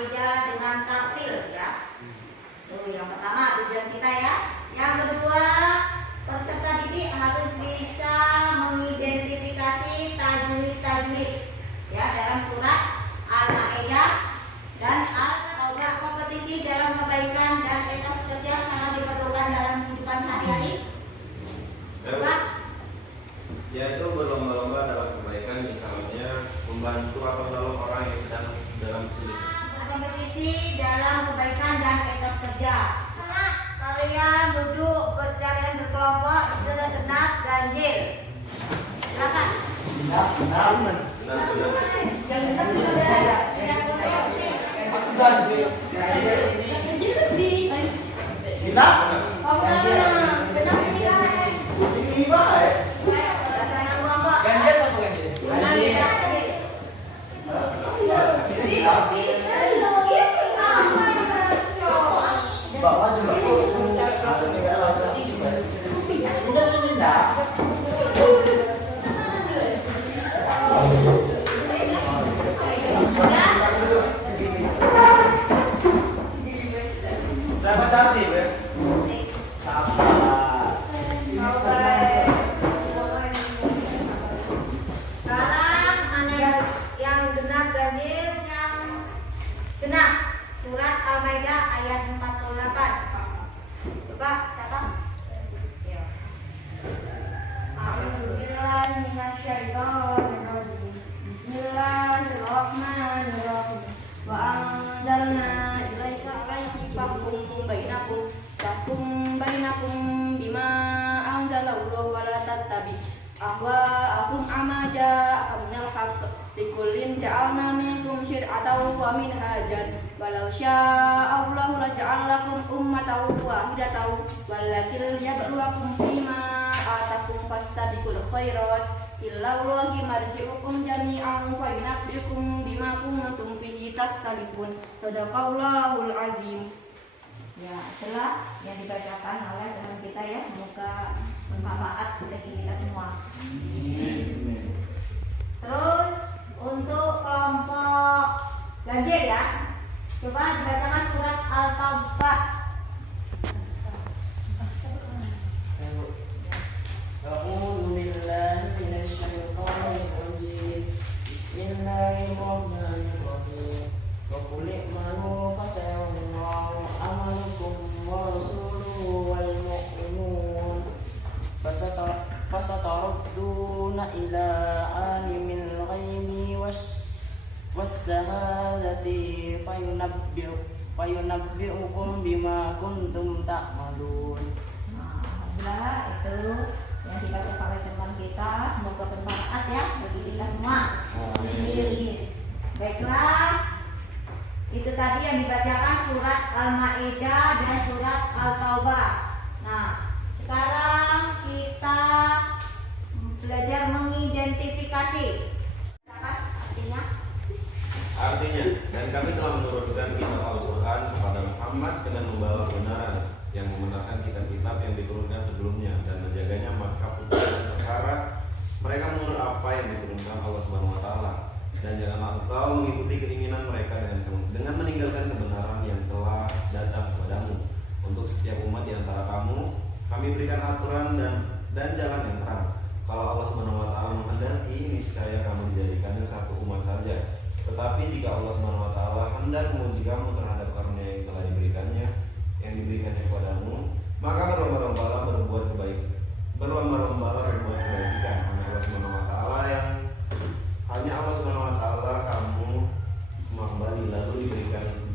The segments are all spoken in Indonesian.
Al-Maidah dengan tartil ya. Tuh yang pertama tujuan kita ya. Yang kedua, peserta didik harus bisa mengidentifikasi tajwid ya dalam surat Al-Maidah dan Al-Taubah. Kompetisi dalam kebaikan dan etos kerja sangat diperlukan dalam kehidupan sehari-hari. Yaitu berlomba-lomba dalam kebaikan, misalnya membantu atau menolong orang yang sedang dalam kesulitan. Kompetisi dalam kebaikan dan etos kerja. Nah, kalian duduk berjalan berkelompok istilah genap ganjil. Silakan. Benar. Walau sya'allahu laja'alakum ummatan wahidatan walakin liyabluwakum fima atakum fastabiqul khairat illa Allahi marji'ukum jami'an wa yunabbi'ukum bima kuntum fihi takhtalifun. Shadaqallahul azim. Ya, itulah yang dibacakan oleh teman kita ya, semoga bermanfaat bagi kita semua. Terus untuk kelompok ganjil ya, coba dibacakan surat Al-Taubah. Bismillahirrahmanirrahim. Wa qul i'malu fasayarallahu amalukum wa rasuluhu wal mu'minun. Fasatarudduna ila alimil ghaibi was-shahadati fayunabbi'ukum bima kuntum ta'malun. Alhamdulillah, itu yang dibaca oleh teman kita, semoga bermanfaat ya bagi kita semua. Baiklah, itu tadi yang dibacakan surat Al-Maidah dan surat Al-Taubah. Nah, sekarang kita belajar mengidentifikasi. Artinya, dan kami telah menurunkan kitab Al-Quran kepada Muhammad dengan membawa kebenaran yang membenarkan kitab-kitab yang diturunkan sebelumnya dan menjaganya, maka putuskan perkara mereka menurut apa yang diturunkan Allah Subhanahu wa taala, dan janganlah engkau mengikuti keinginan mereka dengan meninggalkan kebenaran yang telah datang kepadamu. Untuk setiap umat di antara kamu kami berikan aturan dan jalan yang terang. Kalau Allah Subhanahu wa taala menghendaki, niscaya kamu dijadikannya satu umat saja. Tetapi jika Allah Subhanahu wa taala hendak menguji kamu terhadap karunia yang telah diberikannya kepadamu, maka berlomba-lombalah berbuat kebajikan. Hanya Allah Subhanahu wa taala kamu semua kembali, lalu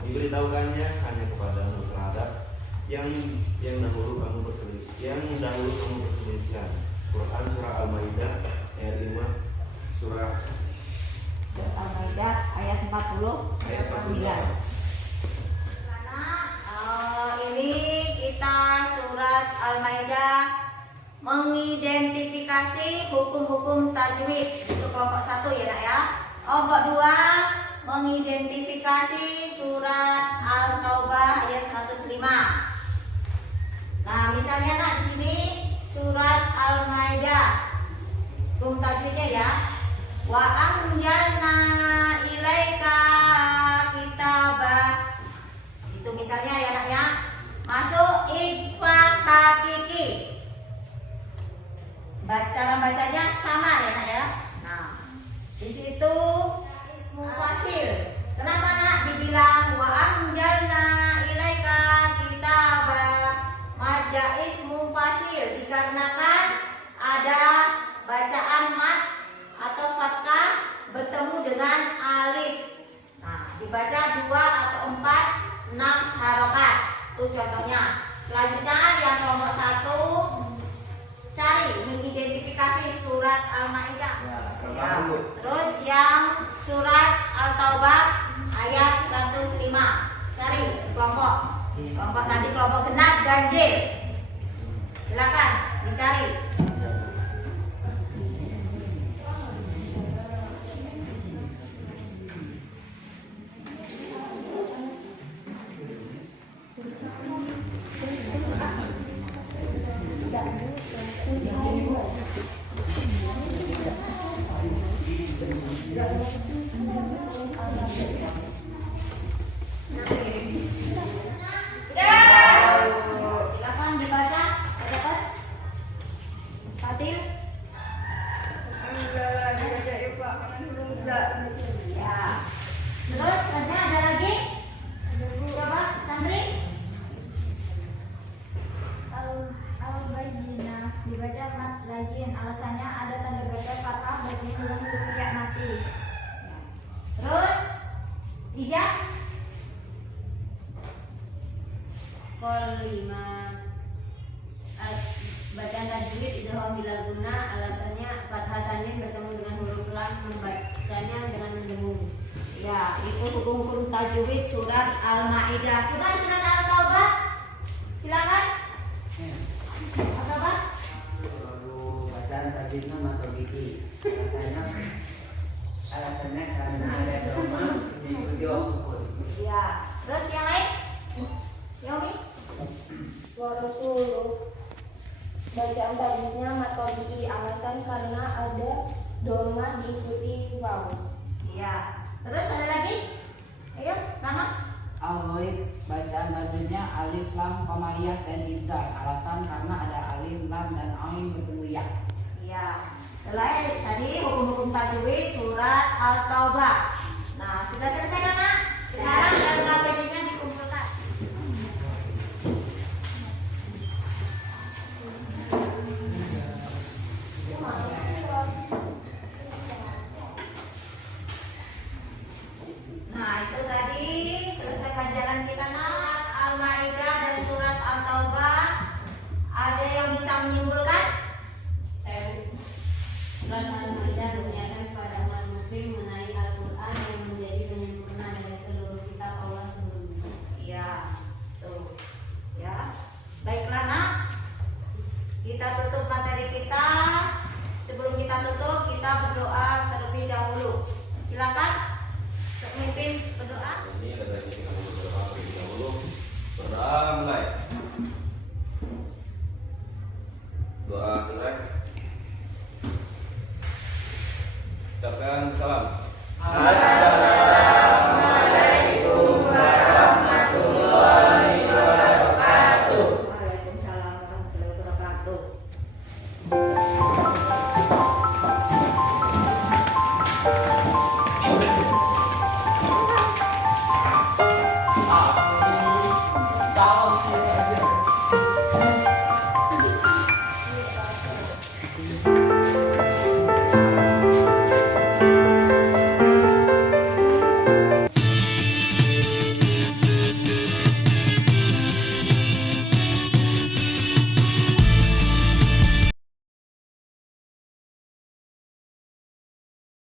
diberitahukannya hanya kepadamu terhadap yang dahulu kamu perselisihkan. Quran surah Al-Maidah ayat 5, surah Al-Maidah ayat 40 ayat 49. Ini kita surat Al-Maidah mengidentifikasi hukum-hukum tajwid. Itu kelompok 1 ya nak ya. Kelompok 2 mengidentifikasi surat Al-Taubah ayat 105. Nah, misalnya nak di sini surat Al-Maidah. Hukum tajwidnya ya. Wa anjalna ilaika kitaban 2 atau 4, 6 harokat. Itu contohnya. Selanjutnya yang kelompok 1 cari mengidentifikasi surat Al-Maidah. Ya. Terus yang surat Al-Taubah ayat 105. Cari kelompok. Kelompok tadi kelompok genap ganjil. Silakan dicari. Silakan dibaca. Dapat? Fatil? Ya. Terus ada lagi? Coba santri. Al-Bayyinah dibaca mat lagi. Alasannya ada tanda baca fathah berarti dalam huruf ya mati. Terus Ijah? Kolima bacaan tajwid idgham bila guna, alasannya fathah tanwin bertemu dengan huruf lam, membacanya dengan mendengung. Ya, itu hukum-hukum tajwid surat Al-Maidah. Coba surat Al-Taubah. Silakan. Al-Taubah. Lalu bacaan tajwidnya atau gigi. Alasannya karena ada doma diikuti sukun. Ya. Terus yang lain? Yomi? Warasuluh bacaan tajwidnya matobiki, alasan karena ada doma diikuti waw. Ya. Terus ada lagi? Ayo, Rama. Alif bacaan tajwidnya alif lam qamariyah dan ibzal. Alasan karena ada alif lam dan ain bertemu ya. Ya. Mulai tadi hukum-hukum tajwid surat Al-Taubah. Nah, sudah selesai kan, Nak? Sekarang